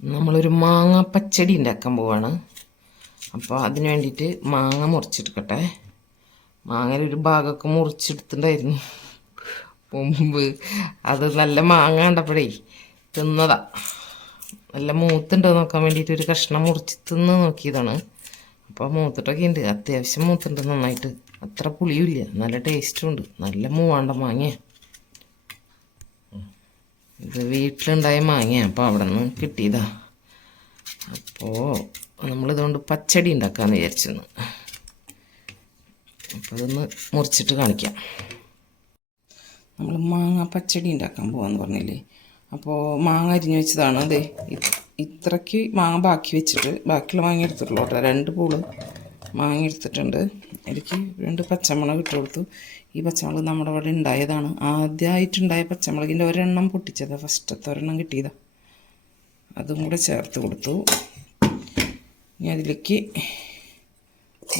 നമ്മളൊരു മാങ്ങ പച്ചടി ഉണ്ടാക്കാൻ പോവാണ്. അപ്പോൾ അതിന് വേണ്ടിയിട്ട് മാങ്ങ മുറിച്ചെടുക്കട്ടെ. മാങ്ങയിൽ ഒരു ഭാഗമൊക്കെ മുറിച്ചെടുത്തിട്ടുണ്ടായിരുന്നു. മുമ്പ് അത് നല്ല മാങ്ങ കണ്ടപ്പോഴേ തിന്നതാ. നല്ല മൂത്തുണ്ടോ നോക്കാൻ വേണ്ടിയിട്ട് ഒരു കഷ്ണം മുറിച്ച് തിന്ന് നോക്കിയതാണ്. അപ്പോൾ മൂത്തിട്ടൊക്കെ ഉണ്ട്. അത്യാവശ്യം മൂത്തുണ്ട് നന്നായിട്ട്. അത്ര പുളിയുമില്ല. നല്ല ടേസ്റ്റും ഉണ്ട്. നല്ല മൂവാണ്ട മാങ്ങ ഇത് വീട്ടിലുണ്ടായ മാങ്ങയാണ് അപ്പോൾ അവിടെ നിന്ന് കിട്ടിയതാ. അപ്പോൾ നമ്മളിതുകൊണ്ട് പച്ചടി ഉണ്ടാക്കാമെന്ന് വിചാരിച്ചിരുന്നു. അപ്പോൾ അതൊന്ന് മുറിച്ചിട്ട് കാണിക്കാം. നമ്മൾ മാങ്ങ പച്ചടി ഉണ്ടാക്കാൻ പോകാമെന്ന് പറഞ്ഞില്ലേ? അപ്പോൾ മാങ്ങ അരിഞ്ഞു വെച്ചതാണ്? അതെ ഇത്രയ്ക്ക് മാങ്ങ ബാക്കി വെച്ചിട്ട് ബാക്കിയുള്ള മാങ്ങ എടുത്തിട്ടുള്ളൂ കേട്ടോ. രണ്ട് പൂൾ മാങ്ങ എടുത്തിട്ടുണ്ട്. എനിക്ക് രണ്ട് പച്ചമുളക് ഇട്ട് കൊടുത്തു. ഈ പച്ചമുളക് നമ്മുടെ അവിടെ ഉണ്ടായതാണ്. ആദ്യമായിട്ടുണ്ടായ പച്ചമുളകിന്റെ ഒരെണ്ണം പൊട്ടിച്ചതാണ് ഫസ്റ്റത്തെ ഒരെണ്ണം കിട്ടിയതാണ് അതും കൂടെ ചേർത്ത് കൊടുത്തു. ഇനി അതിലേക്ക്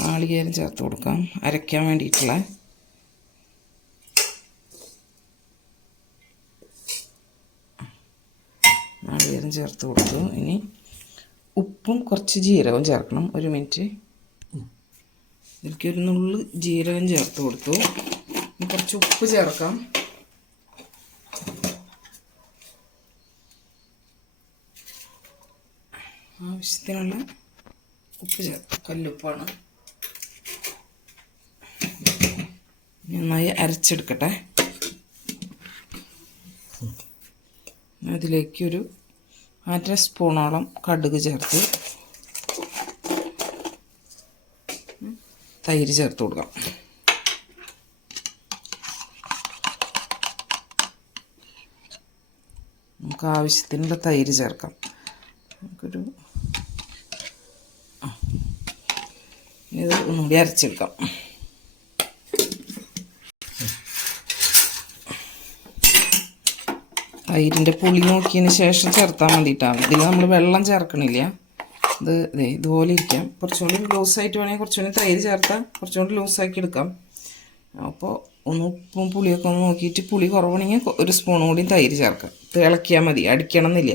നാളികേരം ചേർത്ത് കൊടുക്കാം. അരയ്ക്കാൻ വേണ്ടിയിട്ടുള്ള. നാളികേരം ചേർത്ത് കൊടുത്തു. ഇനി ഉപ്പും കുറച്ച് ജീരകവും ചേർക്കണം. ഒരു മിനിറ്റ്. ഇതിലേക്ക് ഒരു നുള്ളു ജീരകം ചേർത്ത് കൊടുത്തു. കുറച്ച് ഉപ്പ് ചേർക്കാം. ആവശ്യത്തിനുള്ള ഉപ്പ് ചേർക്കാം. കല്ലുപ്പാണ്. നന്നായി അരച്ചെടുക്കട്ടെ. അതിലേക്കൊരു അര സ്പൂണോളം കടുക് ചേർത്ത് തൈര് ചേർത്ത് കൊടുക്കാം. നമുക്ക് ആവശ്യത്തിനുള്ള തൈര് ചേർക്കാം. നമുക്കൊരു. ഇത് ഒന്നുകൂടി അരച്ചെടുക്കാം. തൈരിന്റെ പുളി നോക്കിയതിന് ശേഷം ചേർത്താൽ മതിയിട്ടാണ് ഇതിൽ നമ്മൾ വെള്ളം ചേർക്കണില്ല. ഇത് ദേ ഇതുപോലെ ഇരിക്കാം. കുറച്ചുകൂടി ലൂസായിട്ട് വേണമെങ്കിൽ കുറച്ചുകൂടി തൈര് ചേർത്താൽ കുറച്ചുകൂടി ലൂസാക്കി എടുക്കാം. അപ്പോൾ ഒന്ന് ഉപ്പും പുളിയൊക്കെ ഒന്ന് നോക്കിയിട്ട് പുളി കുറവാണെങ്കിൽ ഒരു സ്പൂൺ കൂടി തൈര് ചേർക്കാം. തിളക്കിയാൽ മതി. അടിക്കണം എന്നില്ല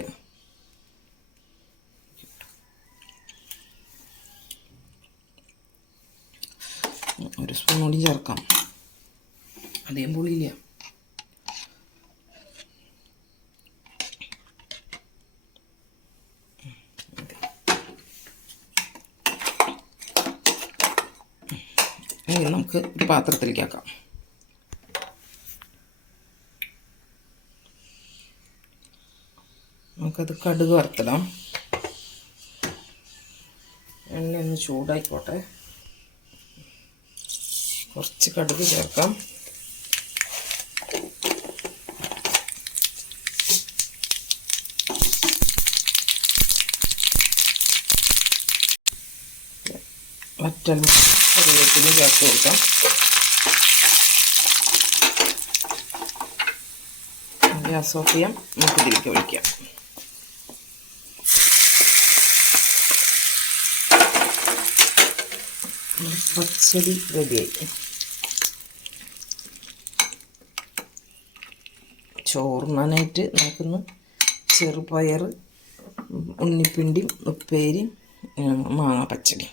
ഒരു സ്പൂൺ കൂടി ചേർക്കാം. അധികം പുളിയില്ല. ഇനി നമുക്ക് ഒരു പാത്രത്തിലേക്ക് ആക്കാം. നമുക്കത് കടുക് വറുത്തിടാം. എണ്ണ ഒന്ന് ചൂടായിക്കോട്ടെ. കുറച്ച് കടുക് ചേർക്കാം. വറ്റൽ കറിവേപ്പില ചേർത്ത് കൊടുക്കാം. ഗ്യാസ് ഓഫ് ചെയ്യാം. നമുക്ക് ഇതിലേക്ക് ഒഴിക്കാം. പച്ചടി റെഡിയായി ചോറുണ്ണാനായിട്ട് നമുക്കൊന്ന് ചെറുപയർ ഉണ്ണിപ്പിണ്ടിയും ഉപ്പേരിയും മാങ്ങ പച്ചടി